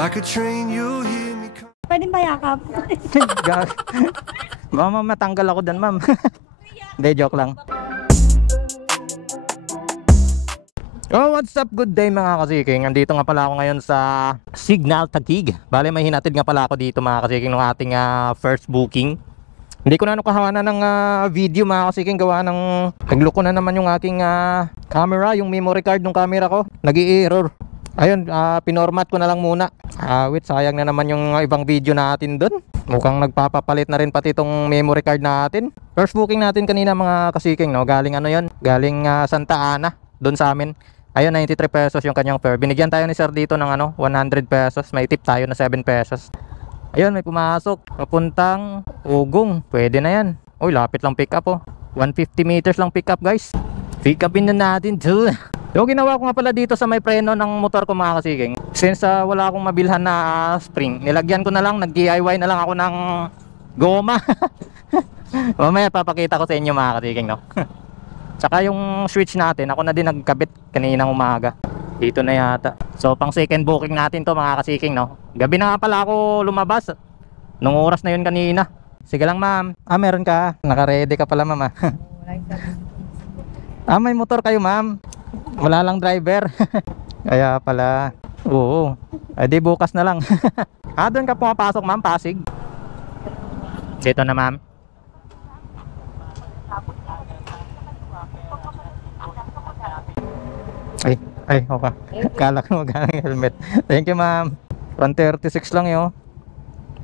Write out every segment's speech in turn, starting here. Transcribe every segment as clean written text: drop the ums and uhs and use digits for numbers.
Like a train, you'll hear me come. Pwedeng bayakap. Ma'am, matanggal ako dyan, ma'am. Hindi, joke lang. Oh, what's up? Good day mga kasiking. Andito nga pala ako ngayon sa Signal Taguig. Bale, may hinatid nga pala ako dito mga kasiking ng ating first booking. Hindi ko na kahawanan ng video mga kasiking. Gawa ng nagloko na naman yung aking camera. Yung memory card ng camera ko nag-i-error. Ayun, pinormat ko na lang muna. Wait, sayang na naman yung ibang video natin dun. Mukhang nagpapapalit na rin pati itong memory card natin. First booking natin kanina mga kasiking, no? Galing ano yun? Galing Santa Ana, dun sa amin. Ayun, 93 pesos yung kanyang fare. Binigyan tayo ni sir dito ng 100 pesos. May tip tayo na 7 pesos. Ayun, may pumasok. Papuntang Ugong. Pwede na yan. Uy, lapit lang pick up oh. 150 meters lang pick up guys. Pick upin na natin too. Yung ginawa ko nga pala dito sa may preno ng motor ko mga kasiking. Since wala akong mabilhan na spring, nilagyan ko na lang, nag-DIY na lang ako ng goma. Mamaya papakita ko sa inyo mga kasiking, no? Tsaka yung switch natin, ako na din nagkabit kaninang umaga. Dito na yata. So pang second booking natin to mga kasiking, no? Gabi na nga pala ako lumabas. Nung oras na yun kanina. Sige lang ma'am. Meron ka. Naka-ready ka pala ma'am. May motor kayo ma'am. Wala lang driver. Kaya pala. Oo. Di bukas na lang. Doon ka pumapasok ma'am, Pasig. Dito na ma'am. Ay, okay. Kala ko magaling helmet. Thank you ma'am. 136 lang yun.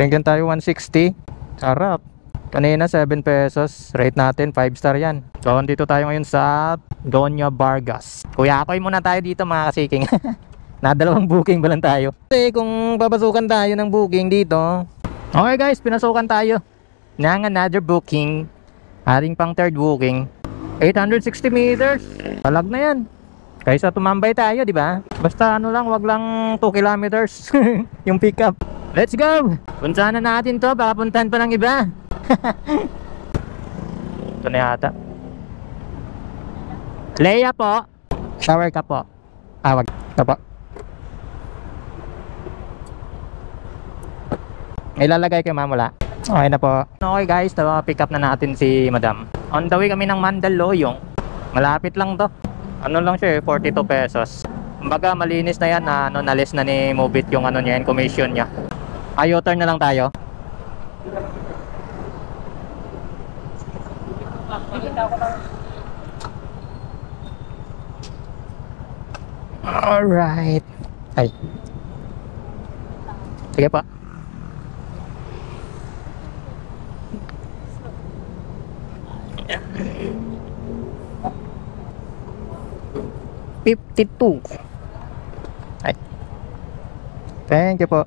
Tingnan tayo 160. Sarap. Kanina 7 pesos. Rate natin 5 star yan. So dito tayo ngayon sa Doña Vargas. Kuya ako'y muna tayo dito mga kasiking. Nadalawang booking ba lang tayo? Kasi kung papasukan tayo ng booking dito. Okay guys, pinasukan tayo ng another booking. Ating pang third booking. 860 meters. Palag na yan. Kaysa tumambay tayo, di ba? Basta ano lang, wag lang 2 kilometers yung pick up. Let's go! Puntahan na natin to, baka puntahan pa ng iba. Ito na yata. Leia po. Shower ka po. Wag. Ito po. Ilalagay kayo ma'am, wala. Okay na po. Okay guys, pick up na natin si madam. On the way kami ng Mandaluyong. Malapit lang to. Ano lang siya 42 pesos. Kumbaga malinis na yan na nalis na ni Mobit yung niya, yung commission niya. U-turn na lang tayo. Alright. Ay. Sige pa. $52. Ay. Thank you po.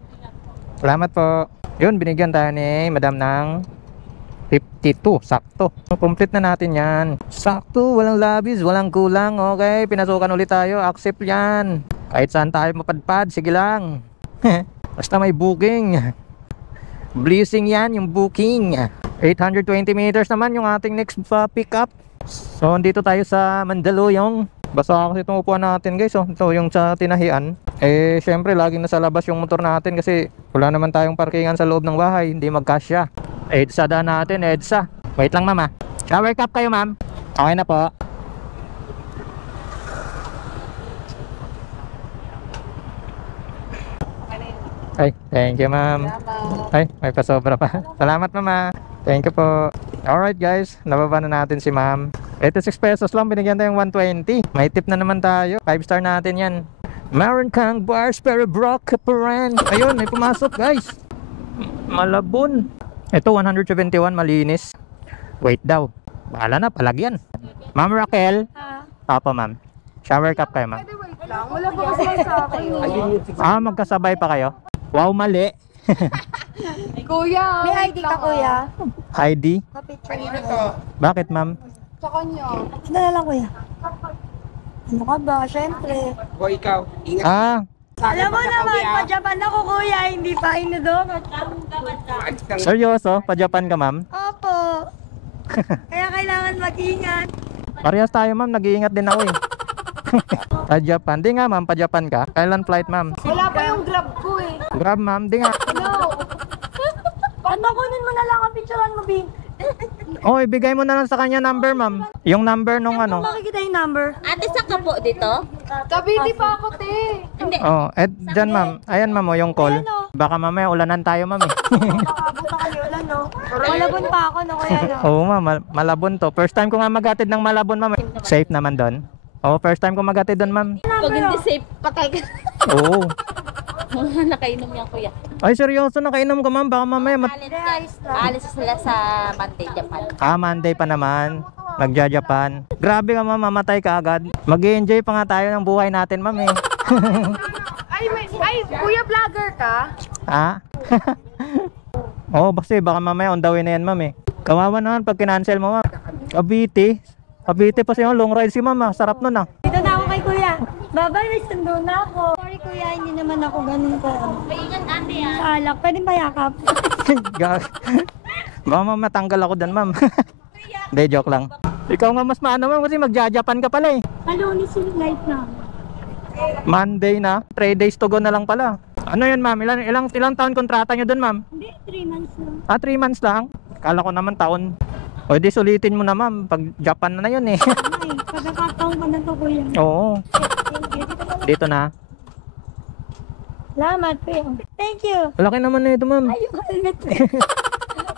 Salamat po. Yun, binigyan tayo ni madam ng 52. Sakto. Complete na natin yan. Sakto. Walang labis. Walang kulang. Okay. Pinasukan ulit tayo. Accept yan. Kahit saan tayo mapadpad. Sige lang. Basta may booking. Blessing yan yung booking. 820 meters naman yung ating next pick up. So, dito tayo sa Mandaluyong. Basta kasi itong upuan natin guys. Ito yung sa tinahian. Syempre laging nasa labas yung motor natin kasi wala naman tayong parkingan sa loob ng bahay. Hindi magkasya. EDSA daan natin, EDSA. Wait lang ma'am. Shower cap kayo ma'am. Okay na po. Ay, thank you ma'am. Ay, may pasobra pa. Salamat ma'am. Thank you po. Alright guys, nababa na natin si ma'am. 86 pesos lang, binigyan tayong 120. May tip na naman tayo. 5 star natin yan. Meron kang bars pero broke kaparan. Ayun, may pumasok guys. Malabon. Ito 171, malinis. Wait daw. Bahala na, palagyan. Ma'am Raquel. Papa ma'am. Shower cap kayo ma'am. Wala po kasi sa akin. Magkasabay pa kayo. Wow, mali. Kuya. May ID ka kuya? ID? Bakit ma'am? Sa kanya. Ito na lang kuya. Ano ka ba? Siyempre. O ikaw, ingat. Alam mo naman, pa-Japan ako kuya, hindi pa inodok. Seryoso? Pa-Japan ka ma'am? Opo. Kaya kailangan mag-ingat. Parehas tayo ma'am, nag-iingat din ako eh. Pa-Japan. Di nga ma'am, pa-Japan ka? Kailan flight ma'am? Wala pa yung grab ko eh. Grab ma'am, di nga. Hello. Ano, kunin mo na lang ang picturean mo, Bin. Oh, ibigay mo na lang sa kanya number ma'am. Yung number nung ano. Makikita yung number. Ate, saan ka po dito? Kabiti pa ako, te. Hindi. Oh, dyan ma'am. Ayan ma'am, oh, yung call. Ayan, oh. Baka mamaya ulanan tayo ma'am eh. Nakabot na kami ulan, no? Malabon pa ako, no? Kaya, no? Oo ma'am, Malabon to. First time ko nga maghatid ng Malabon ma'am. Safe naman doon. Oh, first time ko maghatid doon ma'am. Pag hindi safe, patay ka. Oo. Nakainom yan, kuya. Ay seryoso, nakainom ka ma'am. Baka mamaya Alis sila sa Monday, Japan. Monday pa naman. Nagja-Japan. Grabe ka ma'am, mamatay ka agad. Mag-i-enjoy pa nga tayo ng buhay natin ma'am eh. Ay, kuya vlogger ka? Ha? Oo, kasi baka mamaya on the way na yan ma'am eh. Kawawa naman pag kinancel mo ma'am. Cavite. Cavite pa siya, long ride si ma'am ah. Sarap nun ah. Dito na ako kay kuya. Bye-bye, may sundo na ako. Sorry kuya, hindi naman ako ganun ko. Maingat, ate, Sa alak, pwede ba yakap? Gag. Baka ma'am matanggal ako dyan ma'am. Hindi, joke lang. Ikaw nga mas maano ma'am kasi magja-Japan ka pala eh. Alunis yung light na. Monday na, 3 days to go na lang pala. Ano yun ma'am? Ilang taon kontrata nyo dun ma'am? Hindi, 3 months lang. 3 months lang? Kala ko naman taon. O di sulitin mo na ma'am, pag Japan na yun eh. Ay, pagkakataon ka na to kuya. Oo, dito na. Salamat, kuya. Thank you. Laki naman na ito ma'am. Ay, yung helmet.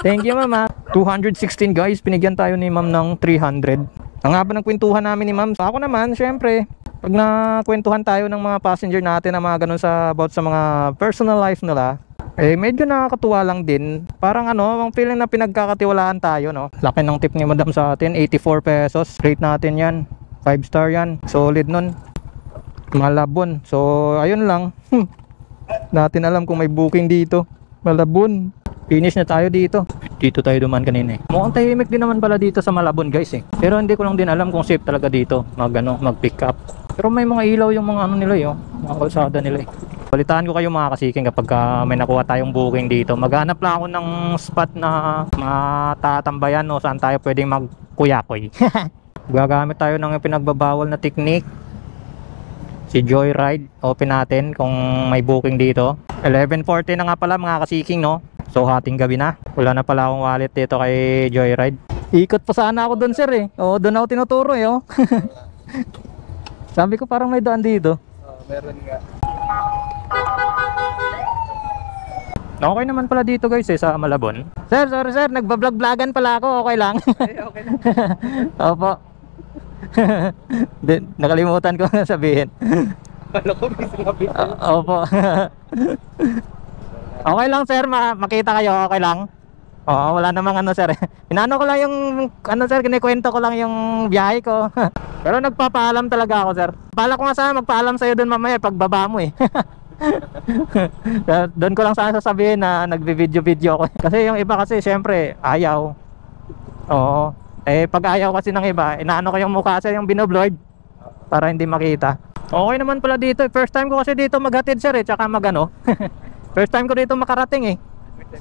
Thank you ma'am. 216 guys, binigyan tayo ni ma'am ng 300. Ang haba ng kwentuhan namin ni ma'am. Ako naman, syempre, pag nakwentuhan tayo ng mga passenger natin na mga ganun about sa mga personal life nila, eh medyo nakakatuwa lang din. Parang ang feeling na pinagkakatiwalaan tayo, no? Laki ng tip ni madam sa atin, 84 pesos. Rate natin yan, 5 star yan. Solid nun. Malabon. So, ayun lang. Natin alam kung may booking dito. Malabon. Finish na tayo dito. Dito tayo duman kanina eh. Mukhang tahimik din naman pala dito sa Malabon guys eh. Pero hindi ko lang din alam kung safe talaga dito mag-pick up. Pero may mga ilaw yung mga nila eh, mga kalsada nila eh. Balitaan ko kayo mga kasiking kapag may nakuha tayong booking dito. Maghanap lang ako ng spot na matatambayan o saan tayo pwedeng magkuyakoy. Gagamit tayo ng pinagbabawal na technique. Si Joyride, open natin kung may booking dito. 11:40 na nga pala mga kasiking, no? So hating gabi na. Wala na pala akong wallet dito kay Joyride. Ikot pa sana ako doon sir eh. Oo, doon ako tinuturo eh. Oh. Sabi ko parang may daan dito. Meron nga. Okay naman pala dito guys eh sa Malabon. Sir, sorry sir, nagbablog-vlogan pala ako. Okay lang. Okay na. Opo. Nakalimutan ko na sabihin. Ano ko, may sinabi. Opo. Okay lang sir, makita kayo, okay lang. Oo, wala namang sir. Inaano ko lang yung sir, kinikwento ko lang yung biyahe ko. Pero nagpapaalam talaga ako sir. Pala ko nga sana magpaalam sa'yo doon mamaya pag baba mo eh. Doon ko lang sana sasabihin na nagbi-video ako. Kasi yung iba kasi syempre ayaw. Oo. Eh pag ayaw kasi ng iba, inaano ko yung mukha sir, yung binoblurred para hindi makita. Okay naman pala dito. First time ko kasi dito maghatid sir eh, tsaka First time ko dito makarating eh.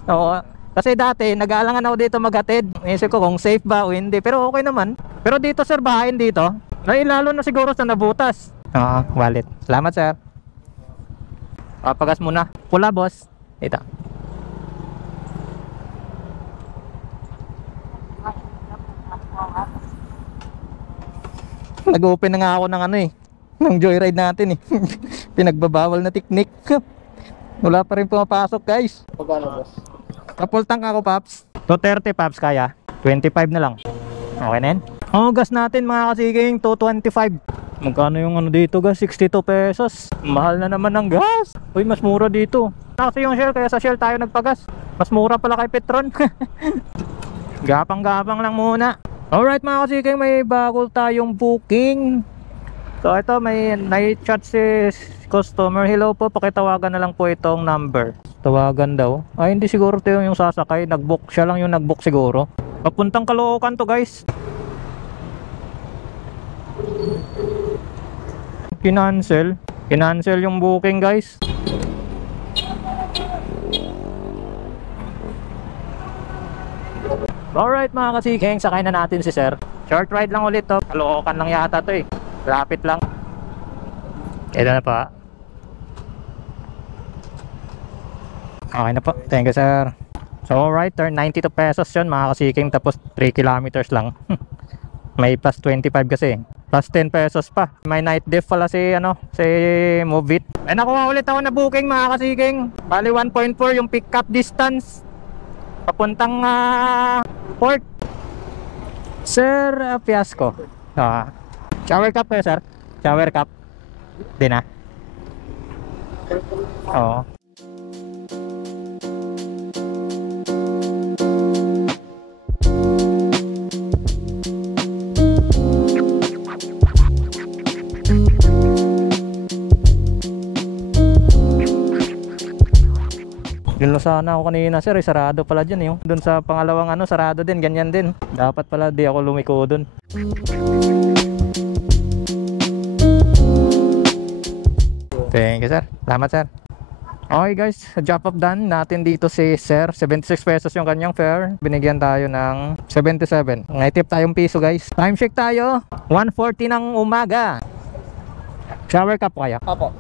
Oo. Kasi dati nag-aalangan ako dito maghatid. Iisip ko kung safe ba o hindi, pero okay naman. Pero dito sir, bahayin dito. Lalo na siguro sa nabutas. Wallet. Salamat sir. Pagas muna. Pula boss. Ito. Nag-open na nga ako ng ng joyride natin eh. Pinagbabawal na technique. Wala pa rin pumapasok guys. Pagkano boss? Kapul tank ako paps. 230 paps kaya. 25 na lang. Okay na yan. Gas natin mga kasiking 225. Magkano yung dito gas? 62 pesos. Mahal na naman ng gas. Uy, mas mura dito. Kasi yung Shell, kaya sa Shell tayo nagpagas. Mas mura pala kay Petron. Gapang-gapang lang muna. Alright mga kasiking, may bago tayong booking. So ito, may chat si customer. Hello po, pakitawagan na lang po itong number. Tawagan daw. Ay hindi siguro ito yung sasakay. Nagbook, siya lang yung nagbook siguro. Papuntang Caloocan to guys. Kinancel yung booking guys. Alright mga kasiking, sakay na natin si sir. Short ride lang ulit to. Caloocan lang yata to eh. Lapit lang. Ito na po. Okay na po. Thank you, sir. So, alright, turn 92 pesos yun mga kasiking, tapos 3 kilometers lang. May plus 25 kasi. Plus 10 pesos pa. May night diff pala si, si Movit. Ay, nakuha ulit ako na booking mga kasiking. Bali 1.4 yung pick up distance. Papuntang port. Sir Fiasco. Shower cup kayo, sir? Shower cup. Di na? Oo. Dun sana ako kanina, sir, sarado pala dyan eh. Dun sa pangalawang sarado din, ganyan din. Dapat pala di ako lumiko dun. Thank you, sir. Salamat, sir. Okay guys, job of done natin dito si sir. 76 pesos yung kanyang fare. Binigyan tayo ng 77. Ngaitip tayong piso guys. Time check tayo. 1:40 ng umaga. Shower cup kaya? Opo.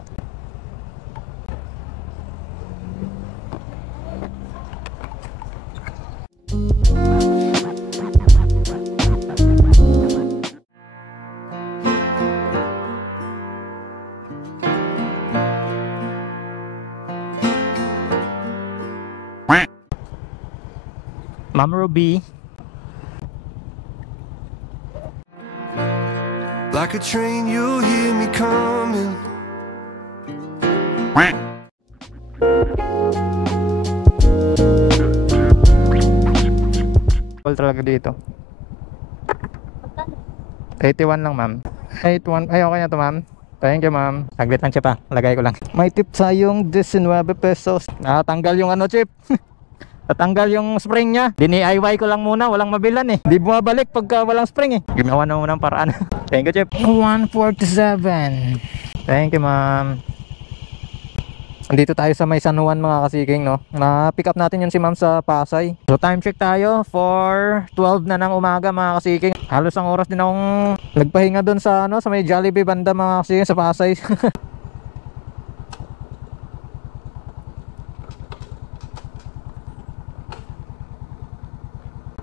Ma'am Ruby. Like a train, you'll hear me coming. Call talaga dito. 81 lang ma'am. 81. Ay okay na to ma'am. Thank you ma'am. Saglit lang chip pa. Lagay ko lang. May tip tayong 19 pesos. Natanggal yung chip. Natanggal yung spring niya. Dini-IY ko lang muna, walang mabilan eh. Di bumabalik pagka walang spring eh. Ginawa na muna ng paraan. Thank you, Chip. 147. Thank you, ma'am. Andito tayo sa may San Juan mga kasiking, no? Na-pick up natin yun si ma'am sa Pasay. So time check tayo for 12 na ng umaga mga kasiking. Halos ang oras din akong nagpahinga doon sa sa may Jollibee banda mga kasiking sa Pasay.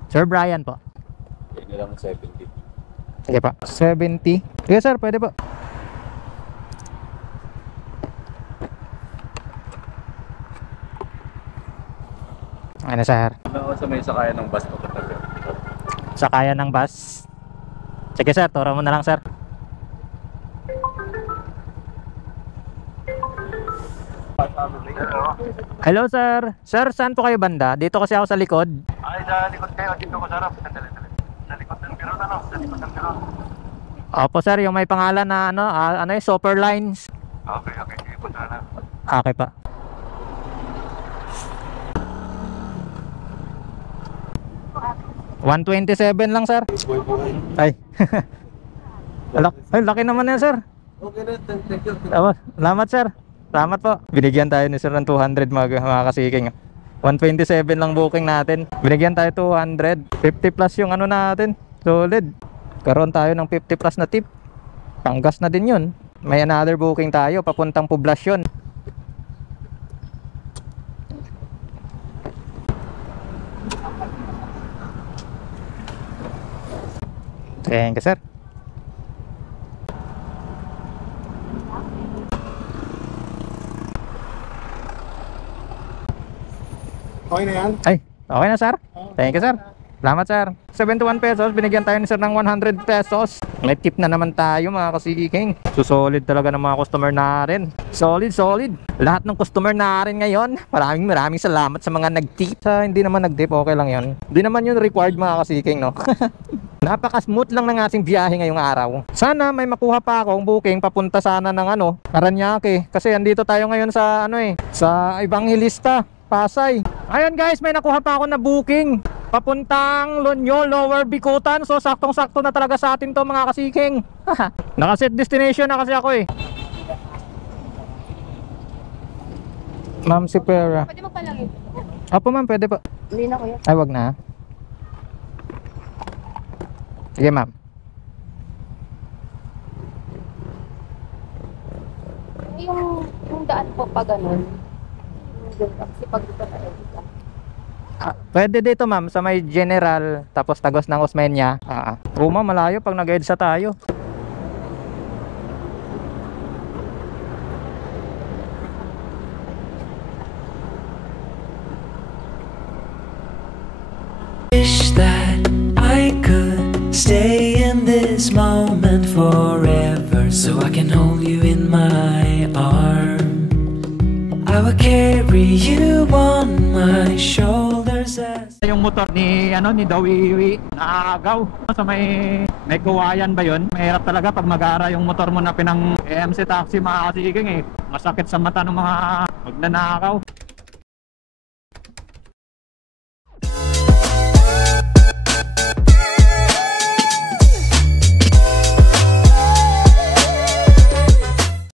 Sir Brian po. Hindi lang 70. Sige pa. 70. Sige sir, pwede po. Ano sir? Ano sa may sakayan ng bus pa katabi? Sakayan ng bus. Sige sir, turo mo na lang sir. Hello sir. Sir, saan po kayo banda? Dito kasi ako sa likod. Ay, sa likod kayo. Dito ko sarap. Sandali. Sa likod ng Piron, Sa likod ng Piron. Opo sir, yung may pangalan na Super Lines. Okay. Sige po sana. Okay pa. $127 lang sir. Ay. Ay, laki naman yan sir. Okay na, thank you. Salamat sir. Salamat po. Binigyan tayo ni sir ng 200 mga kasiking. 127 lang booking natin. Binigyan tayo 200. 50 plus yung natin. Solid. Karoon tayo ng 50 plus na tip. Panggas na din yun. May another booking tayo papuntang Poblacion. Thank you sir. Okay na yan? Ay, okay na sir. Thank you sir. Salamat sir. 71 pesos, binigyan tayo ni sir ng 100 pesos. May tip na naman tayo mga kasiking. So solid talaga ng mga customer natin. Solid. Lahat ng customer natin ngayon. Maraming salamat sa mga nag-tip. Sa hindi naman nag-tip, okay lang yun. Hindi naman yun required mga kasiking, no? Napaka-smooth lang ng ating biyahe ngayong araw. Sana may makuha pa akong booking papunta sana ng Paranaque. Kasi andito tayo ngayon sa sa Evangelista, Pasay. Ayun guys, may nakuha pa ako na booking papuntang Lonyo, Lower Bikutan. So saktong-sakto na talaga sa atin to mga kasiking. Nakaset destination na kasi ako eh. Ma'am si Pera. Pwede magpalagay. Apo ma'am, pwede po. Hindi na kuya. Ay, wag na. Sige ma'am. daan po pa ganun. Kasi pag dito na Pwede dito ma'am, sa may General, tapos tagos ng Osmeña. Roma, malayo pag nag-EDSA tayo. Wish that I could stay in this moment forever, so I can hold you in my arms. I will carry you on my shoulders as Yung motor ni Dawiwi naagaw sa may kawayan ba yun? Mahirap talaga pag mag-ara yung motor mo na pinang EMC taxi mga kasiging eh. Masakit sa mata ng mga magnanakaw.